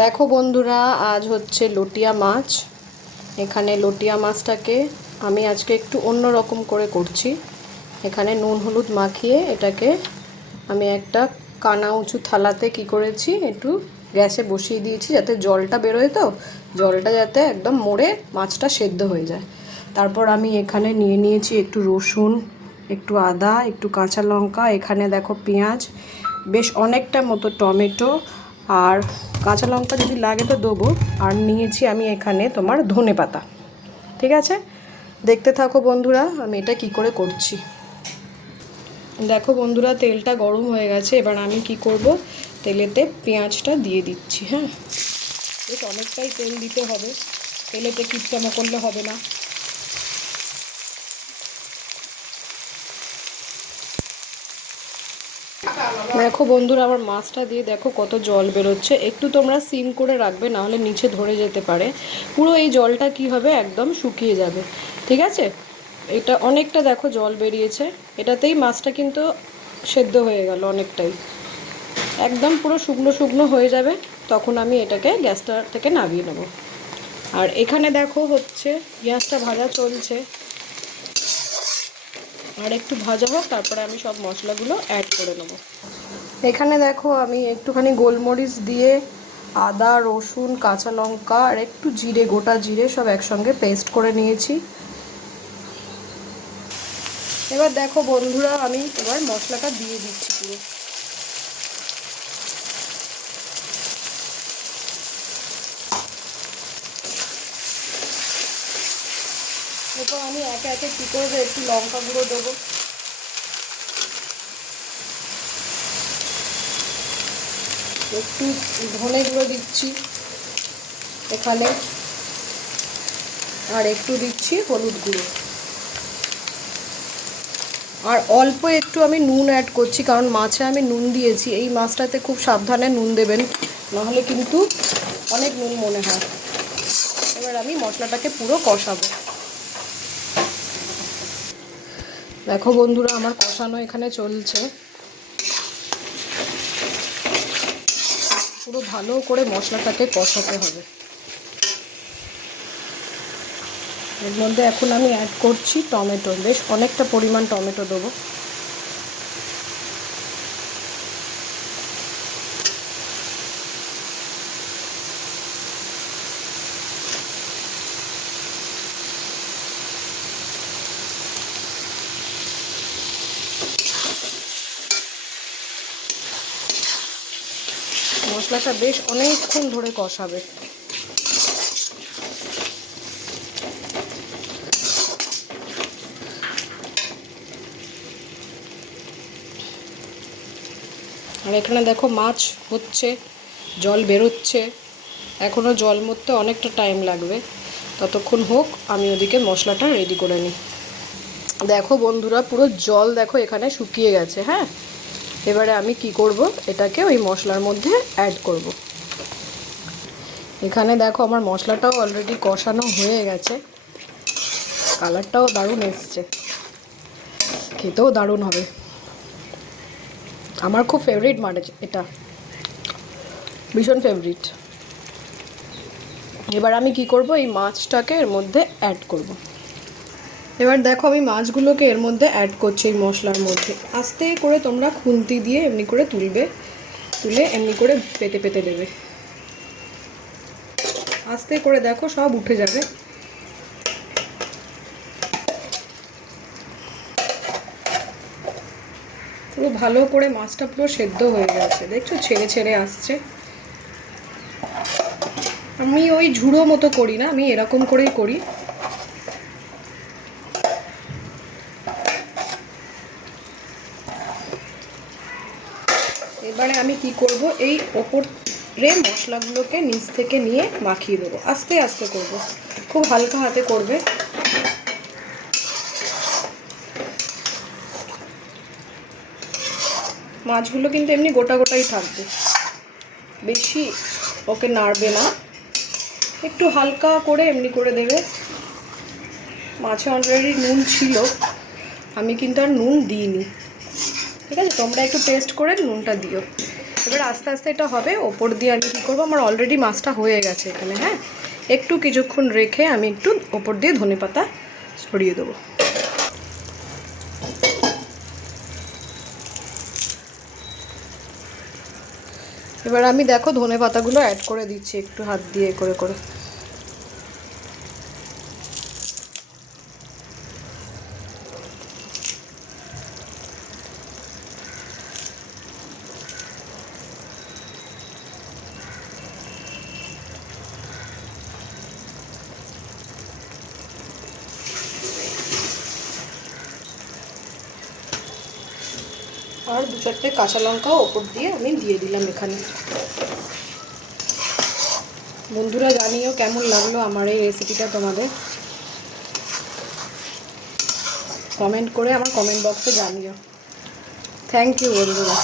দেখো বন্ধুরা, আজ হচ্ছে লটিয়া মাছ। এখানে লটিয়া মাছটাকে আমি আজকে একটু অন্য রকম করে করছি। এখানে নুন হলুদ মাখিয়ে এটাকে আমি একটা কানা উঁচু থালাতে কি করেছি, একটু গ্যাসে বসিয়ে দিয়েছি যাতে জলটা বেরোয়, তো জলটা যাতে একদম মরে মাছটা সেদ্ধ হয়ে যায়। তারপর আমি এখানে নিয়ে নিয়েছি একটু রসুন, একটু আদা, একটু কাঁচা লঙ্কা, এখানে দেখো পেঁয়াজ, বেশ অনেকটা মতো টমেটো, আর কাঁচা লঙ্কা যদি লাগে তো দেবো। আর নিয়েছি আমি এখানে তোমার ধনে পাতা। ঠিক আছে, দেখতে থাকো বন্ধুরা আমি এটা কি করে করছি। দেখো বন্ধুরা, তেলটা গরম হয়ে গেছে। এবার আমি কি করব, তেলেতে পেঁয়াজটা দিয়ে দিচ্ছি। হ্যাঁ, বেশ অনেকটাই তেল দিতে হবে, তেলেতে কিচ্ছামো করলে হবে না। দেখো বন্ধুরা, আমার মাছটা দিয়ে দেখো কত জল বেরোচ্ছে। একটু তোমরা সিম করে রাখবে, না হলে নিচে ধরে যেতে পারে। পুরো এই জলটা কি হবে, একদম শুকিয়ে যাবে। ঠিক আছে, এটা অনেকটা দেখো জল বেরিয়েছে, এটাতেই মাছটা কিন্তু সেদ্ধ হয়ে গেল অনেকটাই। একদম পুরো শুকনো শুকনো হয়ে যাবে, তখন আমি এটাকে গ্যাসটা থেকে নামিয়ে নেব। আর এখানে দেখো হচ্ছে পেঁয়াজটা ভাজা চলছে, আর একটু ভাজা হোক, তারপরে আমি সব মশলাগুলো অ্যাড করে নেব। এখানে দেখো আমি একটুখানি গোলমরিচ দিয়ে আদা রসুন কাঁচা লঙ্কা আর একটু জিরে, গোটা জিরে সব একসঙ্গে পেস্ট করে নিয়েছি। এবার দেখো বন্ধুরা, আমি এবার মশলাটা দিয়ে দিচ্ছি পুরো। এরপর আমি একে একে কী করবো, একটু লঙ্কা গুঁড়ো দেবো, একটু ধনে গুঁড়ো দিচ্ছি এখানে, আর একটু দিচ্ছি হলুদ গুঁড়ো, আর অল্প একটু আমি নুন অ্যাড করছি, কারণ মাছে আমি নুন দিয়েছি। এই মাছটাতে খুব সাবধানে নুন দেবেন, নাহলে কিন্তু অনেক নুন মনে হয়। এবার আমি মশলাটাকে পুরো কষাবো। দেখো বন্ধুরা, আমার কষানো এখানে চলছে। পুরো ভালো করে মশলাটাকে কষাতে হবে। এর মধ্যে এখন আমি অ্যাড করছি টমেটো, বেশ অনেকটা পরিমাণ টমেটো দেবো। মশলাটা বেশ অনেকক্ষণ ধরে কষাবে। আর এখানে দেখো মাছ হচ্ছে, জল বেরোচ্ছে, এখনও জল মরতে অনেকটা টাইম লাগবে। ততক্ষণ হোক, আমি ওদিকে মশলাটা রেডি করে নিই। দেখো বন্ধুরা, পুরো জল দেখো এখানে শুকিয়ে গেছে। হ্যাঁ, এবারে আমি কি করব, এটাকে ওই মশলার মধ্যে অ্যাড করব। এখানে দেখো আমার মশলাটাও অলরেডি কষানো হয়ে গেছে, কালারটাও দারুণ এসছে, খেতেও দারুণ হবে। আমার খুব ফেভারিট মাছ এটা, ভীষণ ফেভারিট। এবার আমি কি করব, এই মাছটাকে এর মধ্যে অ্যাড করব। এবার দেখো আমি মাছগুলোকে এর মধ্যে অ্যাড করছি এই মশলার মধ্যে। আস্তে করে তোমরা খুন্তি দিয়ে এমনি করে তুলবে, তুলে এমনি করে পেতে পেতে দেবে। আস্তে করে দেখো সব উঠে যাবে। পুরো ভালো করে মাছটা পুরো সেদ্ধ হয়ে গেছে, দেখছো ছেড়ে ছেড়ে আসছে। আমি ওই ঝুড়ো মতো করি না, আমি এরকম করেই করি। এবারে আমি কি করব, এই ওপরে মশলাগুলোকে নিচ থেকে নিয়ে মাখিয়ে দেবো। আস্তে আস্তে করব, খুব হালকা হাতে করবে। মাছগুলো কিন্তু এমনি গোটা গোটাই থাকবে, বেশি ওকে নাড়বে না, একটু হালকা করে এমনি করে দেবে। মাছে অলরেডি নুন ছিল, আমি কিন্তু আর নুন দিইনি। ঠিক আছে, তোমরা একটু টেস্ট করে নুনটা দিও। এবার আস্তে আস্তে এটা হবে। ওপর দিয়ে আমি কী করবো, আমার অলরেডি মাছটা হয়ে গেছে এখানে, হ্যাঁ, একটু কিছুক্ষণ রেখে আমি একটু ওপর দিয়ে ধনেপাতা ছড়িয়ে দেবো। এবার আমি দেখো ধনেপাতাগুলো অ্যাড করে দিচ্ছি একটু হাত দিয়ে করে করে। আর 2-4টে কাঁচা লঙ্কাও ওপর দিয়ে আমি দিয়ে দিলাম এখানে। বন্ধুরা জানিও কেমন লাগলো আমার এই রেসিপিটা তোমাদের, কমেন্ট করে আমার কমেন্ট বক্সে জানিও। থ্যাংক ইউ বন্ধুরা।